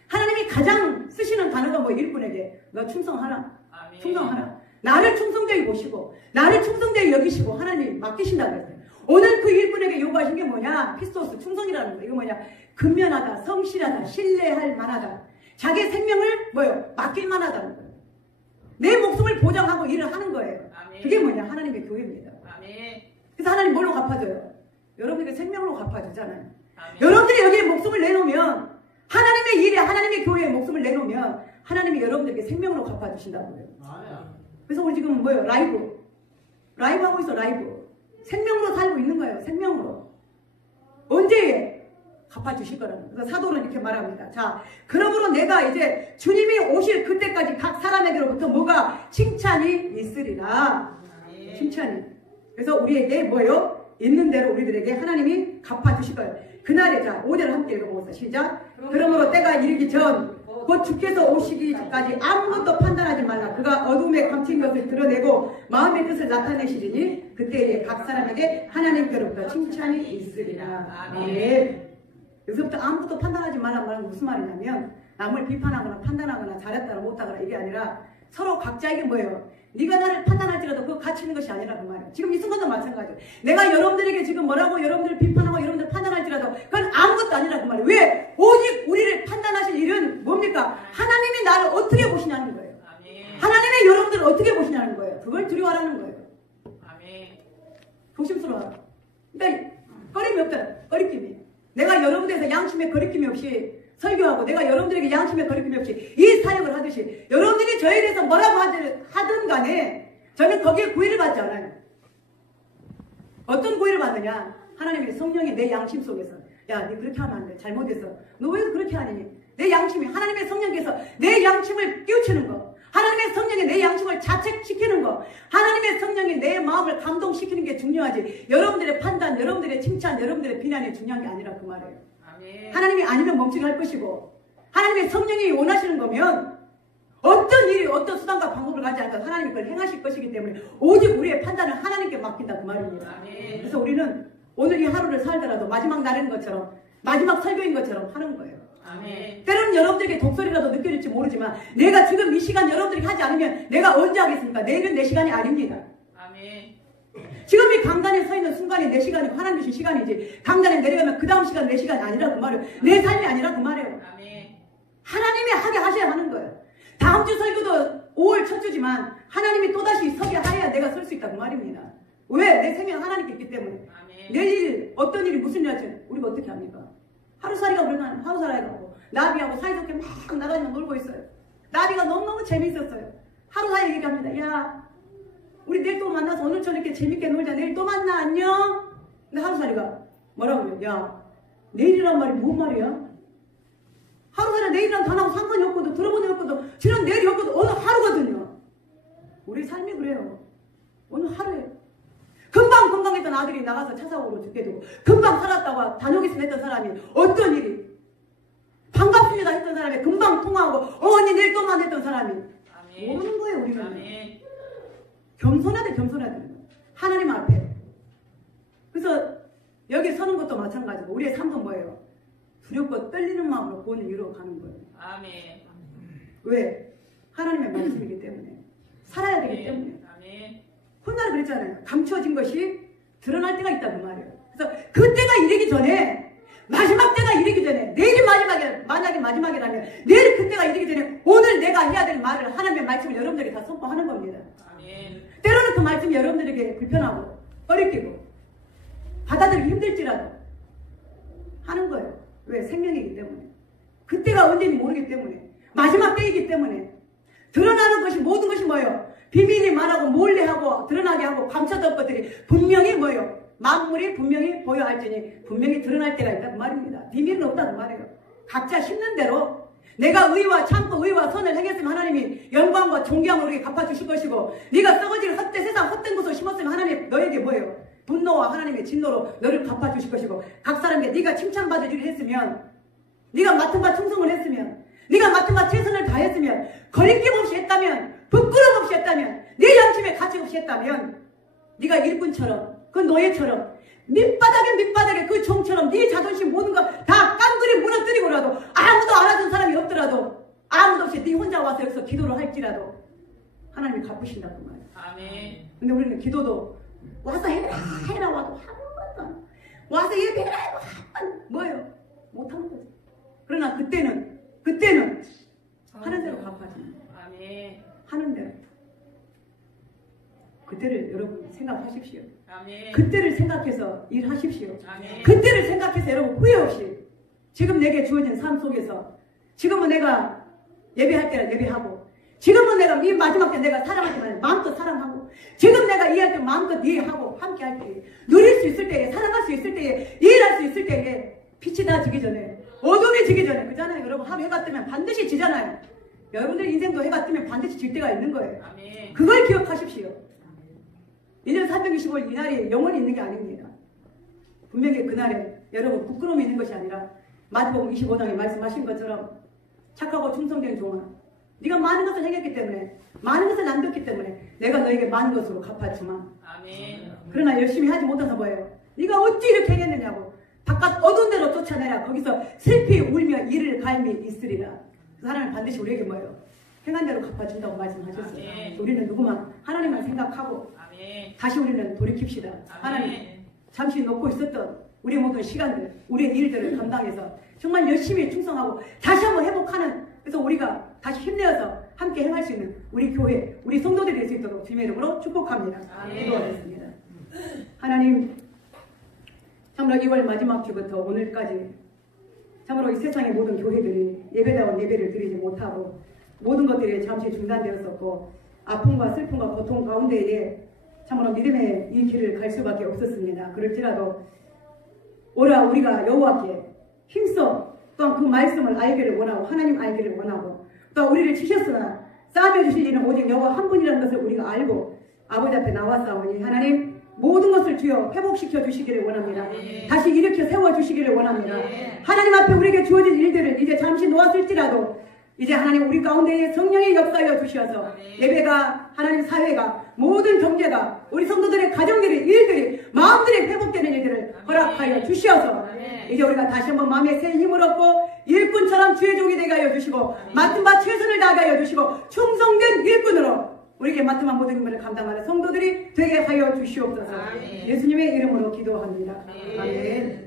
하나님이 가장 쓰시는 단어가 뭐 일꾼에게 너 충성하라. 아멘. 충성하라. 나를 충성되게 보시고 나를 충성되게 여기시고 하나님이 맡기신다고 그랬어요. 오늘 그 일꾼에게 요구하신 게 뭐냐? 피스토스 충성이라는 거예요. 이거 뭐냐? 근면하다, 성실하다, 신뢰할 만하다. 자기 생명을 뭐요? 맡길 만하다는 거예요. 내 목숨을 보장하고 일을 하는 거예요. 아멘. 그게 뭐냐? 하나님의 교회입니다. 아멘. 그래서 하나님 뭘로 갚아줘요? 여러분에게 생명으로 갚아주잖아요. 아멘. 여러분들이 여기에 목숨을 내놓으면 하나님의 일에 하나님의 교회에 목숨을 내놓으면 하나님이 여러분들에게 생명으로 갚아주신다고요. 그래서 우리 지금 뭐예요? 라이브 하고 있어. 라이브 생명으로 살고 있는 거예요. 생명으로 언제 갚아주실 거라는. 그래서 사도는 이렇게 말합니다. 자, 그러므로 내가 이제 주님이 오실 그때까지 각 사람에게로부터 뭐가 칭찬이 있으리라. 아멘. 칭찬이. 그래서 우리에게 뭐예요? 있는 대로 우리들에게 하나님이 갚아주실 거예요. 그날에, 자, 5절 함께 읽어보겠습니다. 시작. 그러므로 때가 이르기 전 곧 주께서 오시기까지 아무것도 판단하지 말라. 그가 어둠에 감춘 것을 드러내고 마음의 뜻을 나타내시리니 그때에 각 사람에게 하나님께로부터 칭찬이 있으리라. 아멘. 여기서부터 아무것도 판단하지 말라는 말은 무슨 말이냐면 남을 비판하거나 판단하거나 잘했다나 못하거나 이게 아니라 서로 각자에게 뭐예요? 네가 나를 판단할지라도 그거 가치 있는 것이 아니라 그 말이에요. 지금 이 순간도 마찬가지예요. 내가 여러분들에게 지금 뭐라고 여러분들을 비판하고 여러분들 판단할지라도 그건 아무것도 아니라 그 말이에요. 왜? 오직 우리를 판단하실 일은 뭡니까? 하나님이 나를 어떻게 보시냐는 거예요. 아멘. 하나님의 여러분들을 어떻게 보시냐는 거예요. 그걸 두려워하라는 거예요. 아멘. 조심스러워라. 그러니까 꺼림이 없다. 꺼리낌이. 내가 여러분들에서 양심의 거리낌이 없이 설교하고 내가 여러분들에게 양심의 거리낌이 없이 이 사역을 하듯이 여러분들이 저에 대해서 뭐라고 하든 간에 저는 거기에 구애를 받지 않아요. 어떤 구애를 받느냐? 하나님의 성령이 내 양심 속에서 야, 너 그렇게 하면 안 돼. 잘못했어. 너 왜 그렇게 하니? 내 양심이 하나님의 성령께서 내 양심을 깨우치는 거, 하나님의 성령이 내 양심을 자책시키는 거, 하나님의 성령이 내 마음을 감동시키는 게 중요하지 여러분들의 판단, 여러분들의 칭찬, 여러분들의 비난이 중요한 게 아니라 그 말이에요. 하나님이 아니면 멈추게 것이고 하나님의 성령이 원하시는 거면 어떤 일이 어떤 수단과 방법을 가지 않고 하나님이 그걸 행하실 것이기 때문에 오직 우리의 판단을 하나님께 맡긴다 그 말입니다. 아멘. 그래서 우리는 오늘 이 하루를 살더라도 마지막 날인 것처럼 마지막 설교인 것처럼 하는 거예요. 아멘. 때로는 여러분들에게 독설이라도 느껴질지 모르지만 내가 지금 이 시간 여러분들이 하지 않으면 내가 언제 하겠습니까? 내일은 내 시간이 아닙니다. 아멘. 지금 이 강단에 서 있는 순간이 내 시간이고 하나님 주신 시간이지 강단에 내려가면 그 다음 시간 내 시간이 아니라 그 말이에요. 내 삶이 아니라 그 말이에요. 아멘. 하나님이 하게 하셔야 하는 거예요. 다음 주 설교도 5월 첫 주지만 하나님이 또다시 서게 하여야 내가 설 수 있다 그 말입니다. 왜? 내 생명 하나님께 있기 때문에. 아멘. 내일 어떤 일이 무슨 일이 할지 우리가 어떻게 합니까? 하루살이가 우리는 하루살이가 하고 나비하고 사이좋게 막 나가지고 놀고 있어요. 나비가 너무너무 재밌었어요. 하루살이 얘기합니다. 야, 우리 내일 또 만나서 오늘 저렇게 재밌게 놀자. 내일 또 만나. 안녕. 근데 하루살이가 뭐라고 해요? 야, 내일이란 말이 뭔 말이야? 하루살이 내일이란 단어하고 상관이 없거든. 들어보니 없거든. 지난 내일이 없거든. 어느 하루거든요. 우리 삶이 그래요. 어느 하루에. 금방 건강했던 아들이 나가서 차 사고로 죽게 되고 금방 살았다고 다녀오겠습니다 했던 사람이 어떤 일이 반갑습니다 했던 사람이 금방 통화하고 어머니 내일 또만 했던 사람이 아멘. 모르는 거예요. 우리는 아멘. 겸손하되 하나님 앞에. 그래서 여기 서는 것도 마찬가지고 우리의 삶도 뭐예요? 두렵고 떨리는 마음으로 구원을 이루어가는 거예요. 아멘. 왜? 하나님의 말씀이기 때문에 살아야 되기 때문에. 아멘. 훗날 그랬잖아요. 감춰진 것이 드러날 때가 있다 그 말이에요. 그래서 그때가 이르기 전에 마지막 때가 이르기 전에 내일이 만약에 마지막이라면 내일 그때가 이르기 전에 오늘 내가 해야 될 말을 하나님의 말씀을 여러분들이 다 선포하는 겁니다. 아멘. 때로는 그 말씀이 여러분들에게 불편하고 꺼리끼고 받아들이기 힘들지라도 하는 거예요. 왜? 생명이기 때문에. 그때가 언제인지 모르기 때문에. 마지막 때이기 때문에. 드러나는 것이 모든 것이 뭐예요? 비밀이 말하고 몰래하고 드러나게 하고 감춰뒀던 것들이 분명히 뭐예요? 만물이 분명히 보여야 할지니 분명히 드러날 때가 있다고 말입니다. 비밀은 없다고 말이에요. 각자 심는 대로 내가 의와 참고 의와 선을 행했으면 하나님이 영광과 존경을 우리에게 갚아주실 것이고 네가 썩어질 헛된 세상 헛된 곳을 심었으면 하나님 너에게 뭐예요? 분노와 하나님의 진노로 너를 갚아주실 것이고 각 사람에게 네가 칭찬받을 일을 했으면 네가 맡은 바 충성을 했으면 네가 맡은 바 최선을 다했으면 거리낌 없이 했다면 부끄럼 없이 했다면 네 양심에 가책 없이 했다면 네가 일꾼처럼 그 노예처럼 밑바닥에 그 종처럼 네 자존심 모든 거 다 깡그리 무너뜨리고라도 아무도 알아준 사람이 없더라도 아무도 없이 네 혼자 와서 여기서 기도를 할지라도 하나님이 갚으신다고 말이에요. 아멘. 근데 우리는 기도도 와서 해라 와도 하는 것도 와서 예배해라 해도 한번 뭐예요? 못하는 거죠. 그러나 그때는 하는 대로 갚아줍니다. 아멘. 하는 대로. 그때를 여러분 생각하십시오. 아멘. 그때를 생각해서 일하십시오. 아멘. 그때를 생각해서 여러분 후회 없이 지금 내게 주어진 삶 속에서 지금은 내가 예배할 때는 예배하고 지금은 내가 이 마지막 때 내가 사랑할 때는 마음껏 사랑하고 지금 내가 이해할 때 마음껏 이해하고 함께 할 때에 누릴 수 있을 때에 사랑할 수 있을 때에 이해할 수 있을 때에 빛이 다 지기 전에 어둠이 지기 전에 그잖아요. 여러분 하루 해가 뜨면 반드시 지잖아요. 여러분들 인생도 해가 뜨면 반드시 질 때가 있는 거예요. 아멘. 그걸 기억하십시오. 1년 365일 이날이 영원히 있는 게 아닙니다. 분명히 그날에 여러분 부끄러움이 있는 것이 아니라 마태복음 25장에 말씀하신 것처럼 착하고 충성된 종아 네가 많은 것을 행했기 때문에 많은 것을 남겼기 때문에 내가 너에게 많은 것으로 갚았지만 아멘. 그러나 열심히 하지 못해서 뭐예요? 네가 어찌 이렇게 행했느냐고 바깥 어두운 데로 쫓아내라 거기서 슬피 울며 이를 갈미 있으리라. 그 하나님 반드시 우리에게 뭐예요? 행한 대로 갚아준다고 말씀하셨어요. 아멘. 우리는 누구만 하나님만 생각하고 아멘. 다시 우리는 돌이킵시다. 하나님 잠시 놓고 있었던 우리의 모든 시간들 우리의 일들을 감당해서 정말 열심히 충성하고 다시 한번 회복하는 그래서 우리가 다시 힘내어서 함께 행할 수 있는 우리 교회 우리 성도들이 될 수 있도록 주님의 이름으로 축복합니다. 기도하겠습니다. 하나님 참으로 2월 마지막 주부터 오늘까지 참으로 이 세상의 모든 교회들이 예배다운 예배를 드리지 못하고 모든 것들이 잠시 중단되었었고 아픔과 슬픔과 고통 가운데에 참으로 믿음의 이 길을 갈 수밖에 없었습니다. 그럴지라도 오라 우리가 여호와께 힘써 또한 그 말씀을 알기를 원하고 하나님 알기를 원하고 또 우리를 치셨으나 싸움해 주실 이는 오직 여호와 한 분이라는 것을 우리가 알고 아버지 앞에 나왔사오니 하나님 모든 것을 주여 회복시켜 주시기를 원합니다. 다시 일으켜 세워 주시기를 원합니다. 하나님 앞에 우리에게 주어진 일들을 이제 잠시 놓았을지라도 이제 하나님 우리 가운데에 성령의 역사여 주셔서 예배가 하나님 사회가 모든 경제가 우리 성도들의 가정들의 일들이 마음들이 회복되는 일들을 허락하여 주시어서 이제 우리가 다시 한번 마음에 새 힘을 얻고 일꾼처럼 주의 종이 되게 하여 주시고 맡은 바 최선을 다하게 하여 주시고 충성된 일꾼으로 우리에게 맡은 바 모든 임무를 감당하는 성도들이 되게 하여 주시옵소서. 예수님의 이름으로 기도합니다. 아멘.